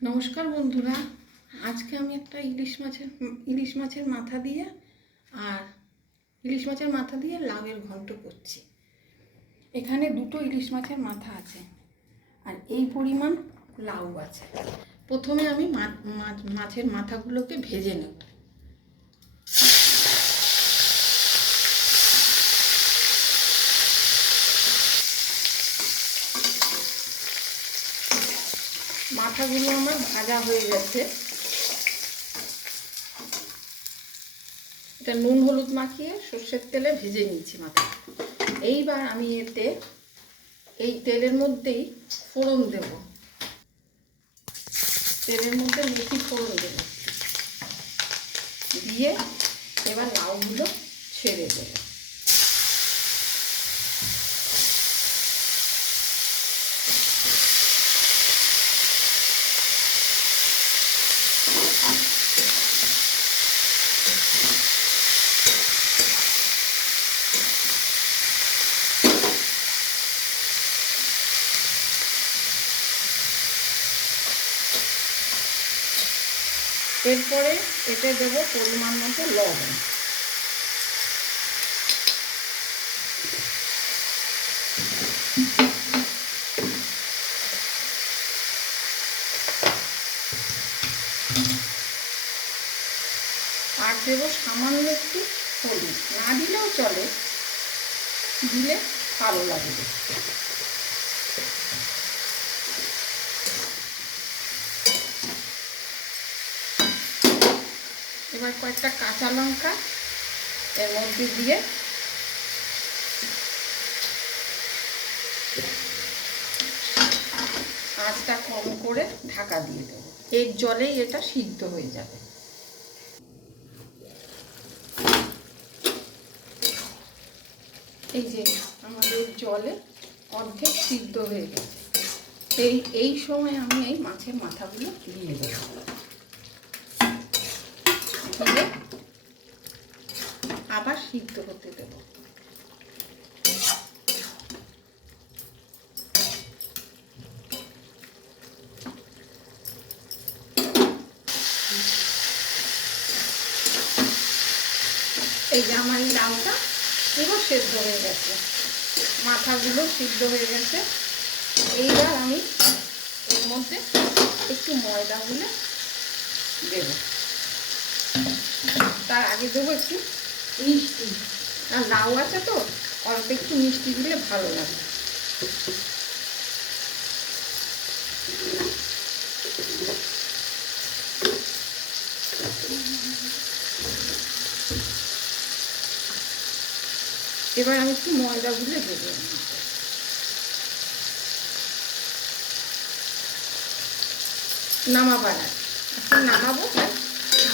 নমস্কার বন্ধুরা। আজকে আমি একটা ইলিশ মাছের ইলিশ মাছের মাথা দিয়ে আর ইলিশ মাছের মাথা দিয়ে লাউয়ের ঘন্ট করছি। এখানে দুটো ইলিশ মাছের মাথা আছে আর এই পরিমাণ লাউ আছে। প্রথমে আমি মাছের মাথাগুলোকে ভেজে নেব। মাথাগুলো আমার ভাজা হয়ে গেছে। এটা নুন হলুদ মাখিয়ে সর্ষের তেলে ভেজে নিয়েছি মাথা এইবার আমি এতে এই তেলের মধ্যেই ফোড়ন দেব। তেলের মধ্যে মেথি ফোড়ন দেব। দিয়ে এবার লাউগুলো ছেড়ে দেবো এরপরে এতে দেবো পরিমাণ মতো লবণ। আর দেবো সামান্য একটু হলুদ। না দিলেও চলে, দিলে ভালো লাগবে। এবার কয়েকটা কাঁচা লঙ্কা এর মধ্যে দিয়ে আঁচটা কম করে ঢাকা দিয়ে দেবো। এর জলেই এটা সিদ্ধ হয়ে যাবে। এই যে আমাদের জলে অর্ধেক সিদ্ধ হয়ে গেছে। এই এই সময় আমি এই মাছের মাথাগুলো দিয়ে দেবো। দিয়ে আবার সিদ্ধ হতে দেব। এই যে আমার এই লাউটা পুরো সেদ্ধ হয়ে গেছে। মাথাগুলো সিদ্ধ হয়ে গেছে। এইবার আমি এর মধ্যে একটু ময়দা গুলে দেবো। তার আগে দেবো একটু মিষ্টি। আর লাউ আছে তো, অল্প একটু মিষ্টি দিলে ভালো লাগে। এবার আমি একটু ময়দা গুলে দেবো। নামাবার এখন নামাবো তাই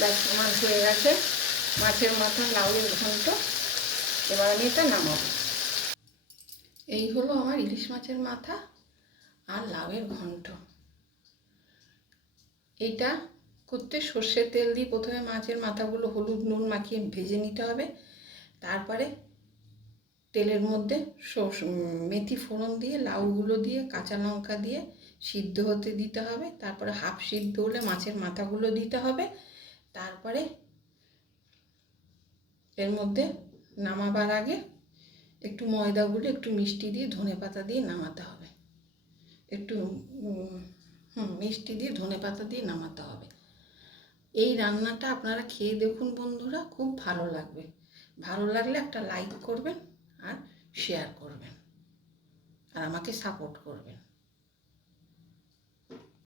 ব্যাস, মাছ হয়ে গেছে। মাছের মাথা, লাউয়ের ঘন্ট। এবার আমি এটা নামাবো। এই হলো আমার ইলিশ মাছের মাথা আর লাউয়ের ঘন্ট। এইটা করতে সর্ষের তেল দিয়ে প্রথমে মাছের মাথাগুলো হলুদ নুন মাখিয়ে ভেজে নিতে হবে। তারপরে তেলের মধ্যে মেথি ফোড়ন দিয়ে, লাউগুলো দিয়ে, কাঁচা লঙ্কা দিয়ে সিদ্ধ হতে দিতে হবে। তারপরে হাফ সিদ্ধ হলে মাছের মাথাগুলো দিতে হবে। তারপরে এর মধ্যে নামাবার আগে একটু ময়দাগুলো একটু মিষ্টি দিয়ে ধনে পাতা দিয়ে নামাতে হবে। একটু, হুম মিষ্টি দিয়ে ধনে পাতা দিয়ে নামাতে হবে। এই রান্নাটা আপনারা খেয়ে দেখুন বন্ধুরা, খুব ভালো লাগবে। ভালো লাগলে একটা লাইক করবেন আর শেয়ার করবেন। আর আমাকে সাপোর্ট করবেন।